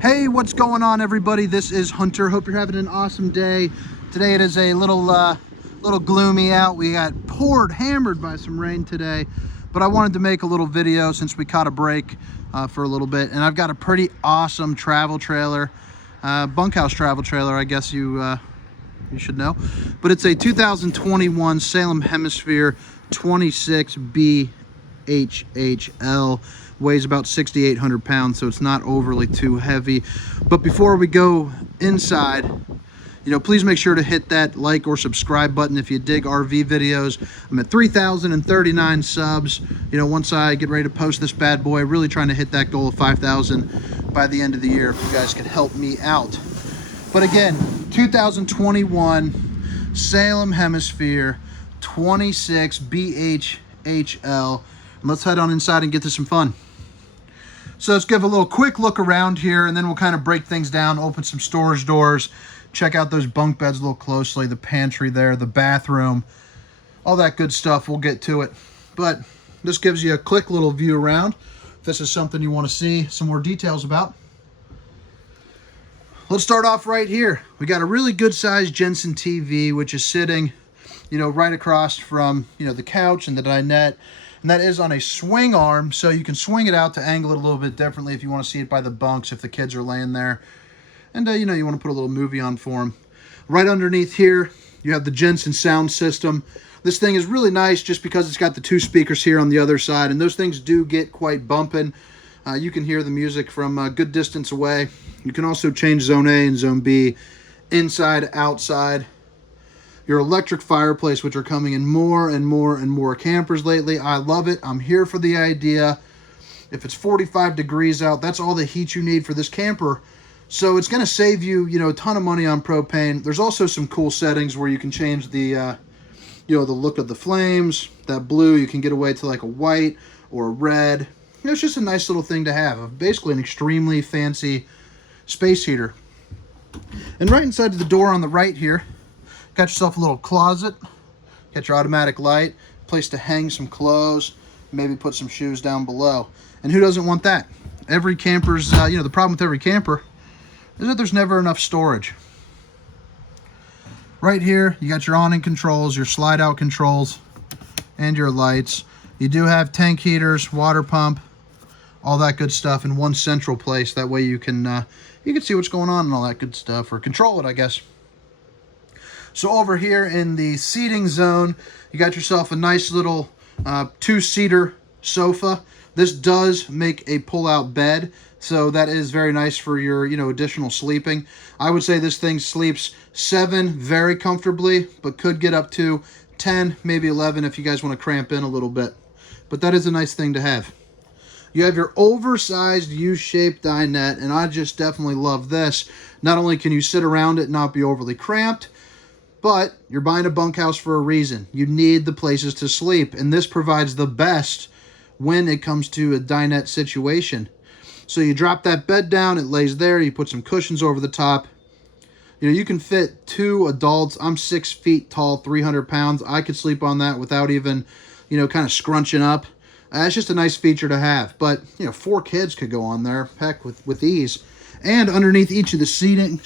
Hey, what's going on, everybody? This is Hunter. Hope you're having an awesome day. Today it is a little gloomy out. We got hammered by some rain today, but I wanted to make a little video since we caught a break for a little bit. And I've got a pretty awesome travel trailer, bunkhouse travel trailer, I guess you should know. But it's a 2021 Salem Hemisphere 26B HHL. Weighs about 6,800 pounds, so it's not overly too heavy. But before we go inside, please make sure to hit that like or subscribe button if you dig RV videos. I'm at 3,039 subs. Once I get ready to post this bad boy, really trying to hit that goal of 5,000 by the end of the year if you guys could help me out. But again, 2021 Salem Hemisphere 26 BHHL. Let's head on inside and get to some fun. So let's give a little quick look around here, and then we'll kind of break things down, open some storage doors, check out those bunk beds a little closely, the pantry there, the bathroom, all that good stuff. We'll get to it. But this gives you a quick little view around. If this is something you want to see some more details about. Let's start off right here. We got a really good sized Jensen TV, which is sitting, right across from, the couch and the dinette. And that is on a swing arm, so you can swing it out to angle it a little bit differently if you want to see it by the bunks, if the kids are laying there. And, you want to put a little movie on for them. Right underneath here, you have the Jensen sound system. This thing is really nice just because it's got the two speakers here on the other side, and those things do get quite bumping. You can hear the music from a good distance away. You can also change Zone A and Zone B, inside, outside. Your electric fireplace, which are coming in more and more and more campers lately. I love it. I'm here for the idea. If it's 45 degrees out, that's all the heat you need for this camper. So it's going to save you, a ton of money on propane. There's also some cool settings where you can change the, the look of the flames. That blue, you can get away to like a white or a red. It's just a nice little thing to have. Basically an extremely fancy space heater. And right inside the door on the right here, got yourself a little closet, got your automatic light, place to hang some clothes, maybe put some shoes down below. And who doesn't want that? Every camper's, the problem with every camper is that there's never enough storage. Right here, you got your awning controls, your slide out controls, and your lights. You do have tank heaters, water pump, all that good stuff in one central place. That way you can see what's going on and all that good stuff, or control it, I guess. So over here in the seating zone, you got yourself a nice little two-seater sofa. This does make a pull-out bed, so that is very nice for your, additional sleeping. I would say this thing sleeps 7 very comfortably, but could get up to 10, maybe 11 if you guys want to cramp in a little bit. But that is a nice thing to have. You have your oversized U-shaped dinette, and I just definitely love this. Not only can you sit around it and not be overly cramped, but you're buying a bunkhouse for a reason. You need the places to sleep, and this provides the best when it comes to a dinette situation. So you drop that bed down, it lays there, you put some cushions over the top. You can fit 2 adults. I'm 6 feet tall, 300 pounds. I could sleep on that without even, kind of scrunching up. It's just a nice feature to have. But, 4 kids could go on there, heck, with ease. And underneath each of the seating,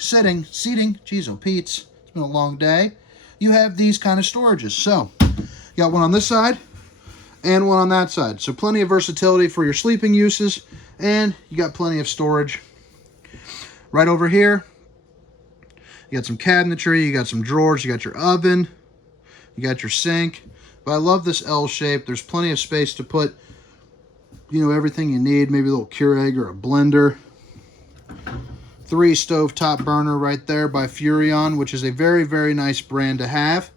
geez, oh Pete's, it's been a long day, you have these kind of storages. So, you got one on this side and one on that side. So plenty of versatility for your sleeping uses, and you got plenty of storage. Right over here, you got some cabinetry, you got some drawers, you got your oven, you got your sink. But I love this L shape. There's plenty of space to put, everything you need. Maybe a little Keurig or a blender. 3 stovetop burner right there by Furrion, which is a very, very nice brand to have.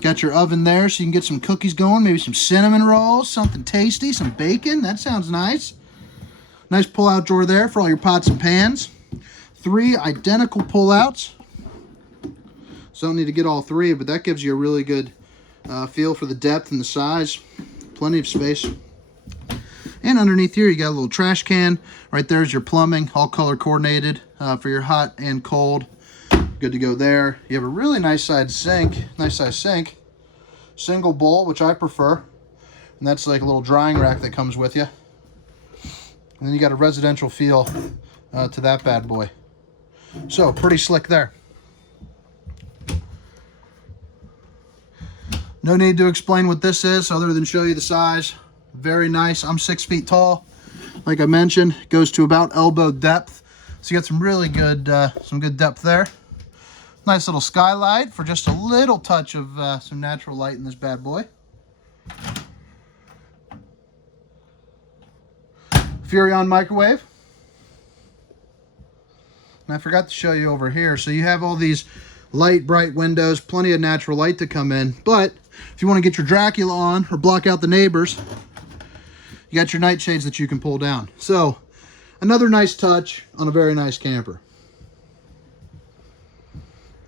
Got your oven there so you can get some cookies going, maybe some cinnamon rolls, something tasty, some bacon. That sounds nice. Nice pull-out drawer there for all your pots and pans. 3 identical pull-outs. So don't need to get all 3, but that gives you a really good feel for the depth and the size. Plenty of space. And underneath here, you got a little trash can. Right there's your plumbing, all color coordinated for your hot and cold. Good to go there. You have a really nice size sink. Single bowl, which I prefer. And that's like a little drying rack that comes with you. And then you got a residential feel to that bad boy. So pretty slick there. No need to explain what this is other than show you the size. Very nice. I'm 6 feet tall. Like I mentioned, it goes to about elbow depth. So you got some really good, some good depth there. Nice little skylight for just a little touch of some natural light in this bad boy. Furrion microwave. And I forgot to show you over here. So you have all these light, bright windows, plenty of natural light to come in. But if you want to get your Dracula on or block out the neighbors, you got your nightshades that you can pull down. So another nice touch on a very nice camper.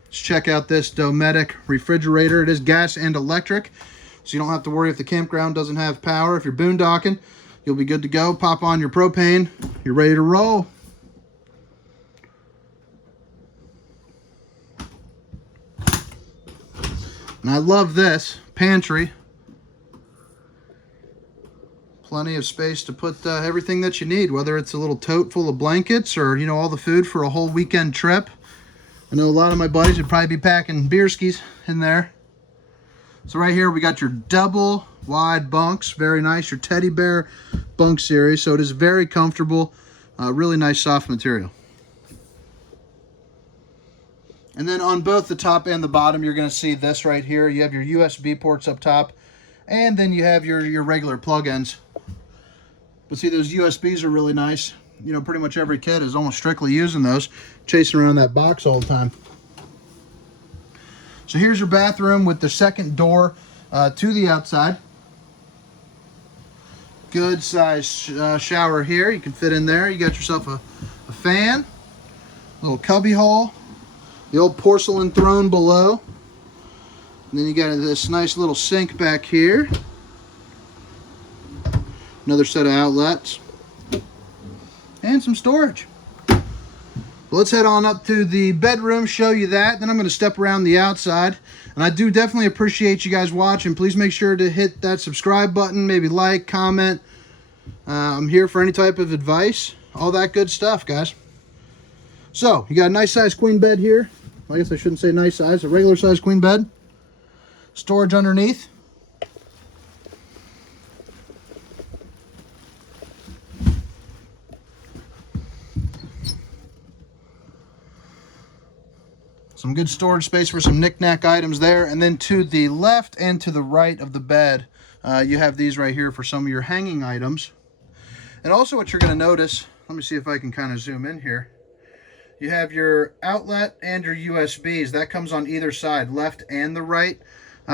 Let's check out this Dometic refrigerator. It is gas and electric, so you don't have to worry if the campground doesn't have power. If you're boondocking, you'll be good to go. Pop on your propane. You're ready to roll. And I love this pantry. Plenty of space to put everything that you need, whether it's a little tote full of blankets or, you know, all the food for a whole weekend trip. I know a lot of my buddies would probably be packing beer skis in there. So right here we got your double wide bunks. Very nice. Your teddy bear bunk series. So it is very comfortable. Really nice soft material. And then on both the top and the bottom, you're going to see this right here. You have your USB ports up top. And then you have your regular plug-ins. But see, those USBs are really nice. You know, pretty much every kid is almost strictly using those, chasing around that box all the time. So here's your bathroom with the second door to the outside. Good size shower here. You can fit in there. You got yourself a fan, little cubby hole, the old porcelain throne below. And then you got this nice little sink back here. Another set of outlets. And some storage. Well, let's head on up to the bedroom, show you that. Then I'm going to step around the outside. And I do definitely appreciate you guys watching. Please make sure to hit that subscribe button, maybe like, comment. I'm here for any type of advice. All that good stuff, guys. So, you got a nice size queen bed here. I guess I shouldn't say nice size, a regular size queen bed. Storage underneath. Some good storage space for some knick-knack items there. And then to the left and to the right of the bed, you have these right here for some of your hanging items. And also what you're going to notice, let me see if I can kind of zoom in here. You have your outlet and your USBs. That comes on either side, left and the right.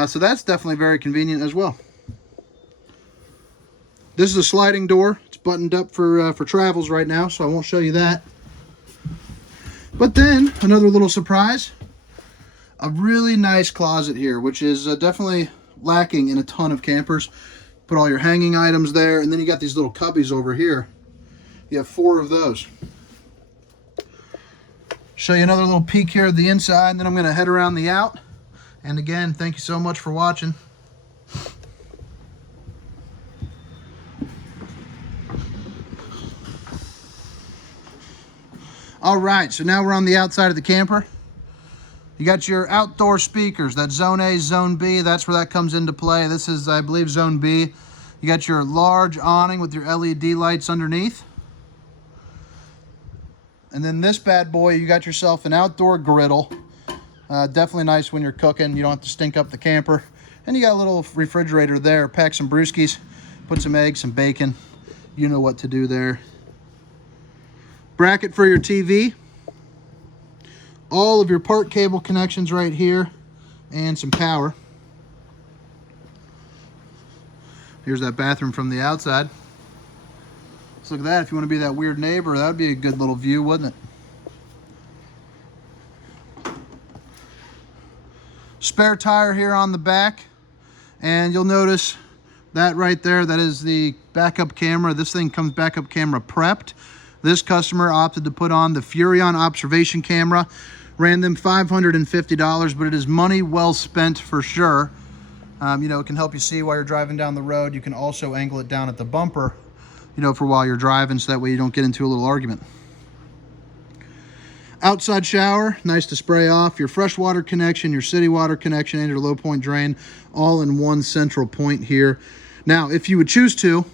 So that's definitely very convenient as well. This is a sliding door. It's buttoned up for travels right now, so I won't show you that. But then, another little surprise. A really nice closet here, which is definitely lacking in a ton of campers. Put all your hanging items there, and then you got these little cubbies over here. You have 4 of those. Show you another little peek here at the inside, and then I'm going to head around the out. And again, thank you so much for watching. All right, so now we're on the outside of the camper. You got your outdoor speakers. That's Zone A, Zone B. That's where that comes into play. This is, I believe, Zone B. You got your large awning with your LED lights underneath. And then this bad boy, you got yourself an outdoor griddle. Definitely nice when you're cooking. You don't have to stink up the camper. And you got a little refrigerator there. Pack some brewskis, put some eggs, some bacon. You know what to do there. Bracket for your TV. All of your part cable connections right here. And some power. Here's that bathroom from the outside. Let's look at that. If you want to be that weird neighbor, that would be a good little view, wouldn't it? Spare tire here on the back. And you'll notice that right there, that is the backup camera. This thing comes backup camera prepped. This customer opted to put on the Furrion observation camera. Ran them $550, but it is money well spent for sure. You know, it can help you see while you're driving down the road. You can also angle it down at the bumper. you know, for while you're driving, so that way you don't get into a little argument. Outside shower, nice to spray off. Your freshwater connection, your city water connection, and your low point drain, all in one central point here. Now, if you would choose to,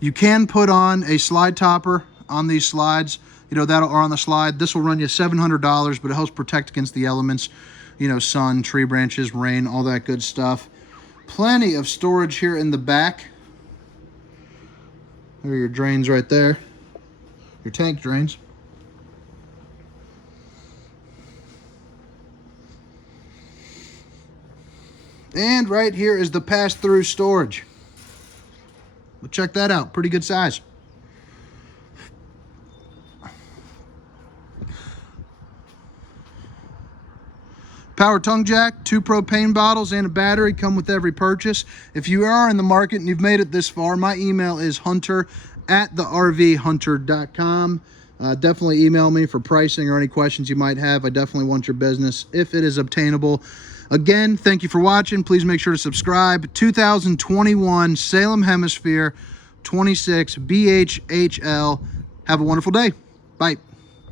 you can put on a slide topper on these slides, you know, that are on the slide. This will run you $700, but it helps protect against the elements, you know, sun, tree branches, rain, all that good stuff. Plenty of storage here in the back. There are your drains right there, your tank drains. And right here is the pass-through storage. But check that out, pretty good size. Power tongue jack, 2 propane bottles, and a battery come with every purchase. If you are in the market and you've made it this far, my email is hunter@thervhunter.com. Definitely email me for pricing or any questions you might have. I definitely want your business if it is obtainable. Again, thank you for watching. Please make sure to subscribe. 2021 Salem Hemisphere 26 BHHL. Have a wonderful day. Bye.